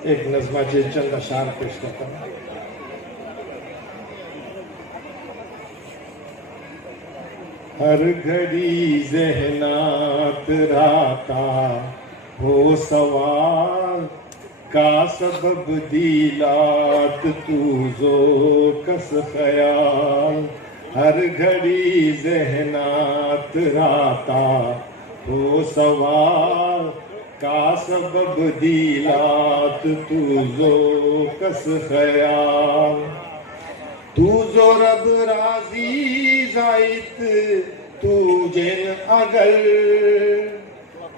एक नजमाचे चंद अशार पेश करता हूं। हर घड़ी ज़हनात राता हो सवाल का सबब दिलात तू जो कस ख्याल। हर घड़ी ज़हनात राता हो सवाल का सबब दिलात तू जो कस ख्याल। तू जो रब राजी जाइत तू जिन अगर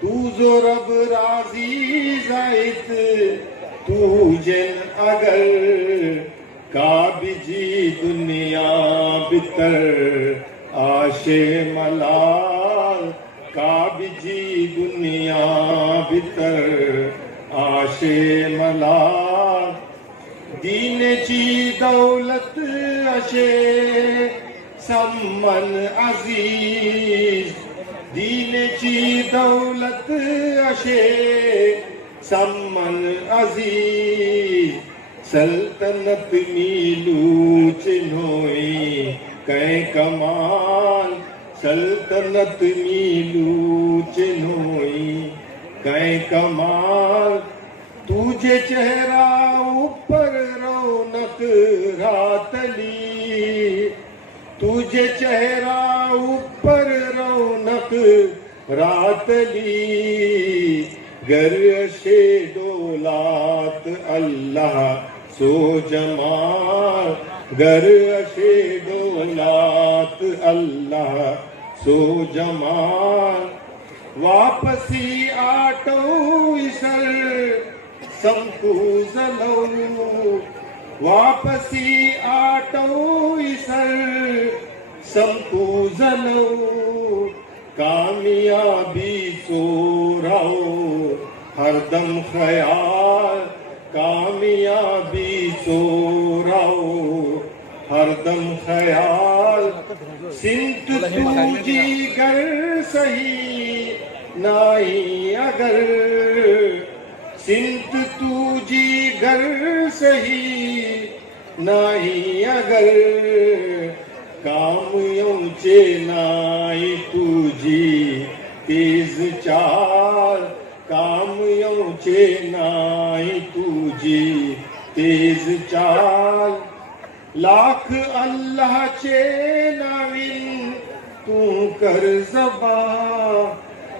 तू जो रब राजी जाइत तू जिन अगर का बिजी दुनिया बितर आशे मलाल। का बिजी दुनिया बितर आशे मलाल। दीनेची दौलत अशे सम्मन अजीज। दीनेची दौलत अशे सम्मन अजीज। सल्तनत नीलू चिन्होई कै कमाल। सल्तनत नीलू चिन्होई कै कमाल। तुझे चेहरा ऊपर रौनक रातली। तुझे चेहरा ऊपर रौनक रातली। गर शे डोलात अल्लाह सो जमाल। गर शे डोलात अल्लाह सो जमाल। वापसी आटो इसर संपूजलो। वापसी आटो इसर संपूजलो। कामयाबी चोराओ हरदम ख्याल। कामयाबी चोराओ हरदम ख्याल। सिंत तुझी गर सही नाई अगर। सिंत तुझी घर सही नाही अगर। काम येऊचे नाही तुझी तेज चाल। काम येऊचे नाही तुझी तेज चाल। लाख अल्लाहचे नावीन तू कर जबा।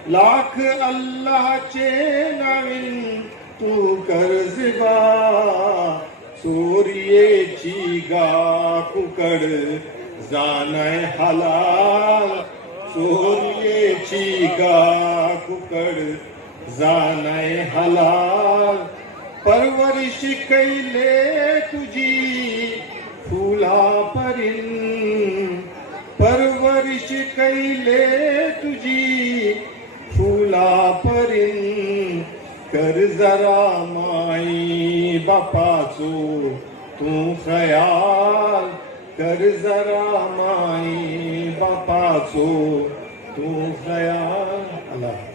लाख अल्लाहचे नावीन तू कर जिबा। चोरियेची गा कुकड जानाय हलाल। चोरियेची गा कुकड जानाय हलाल। परवरिश कैले तुझी फुला परीन। परवरिश कैले तुझी फुला परीन। कर जरा माई बापाचो तू ख्याल। कर जरा माई बापाचो तू ख्याल। अल्लाह।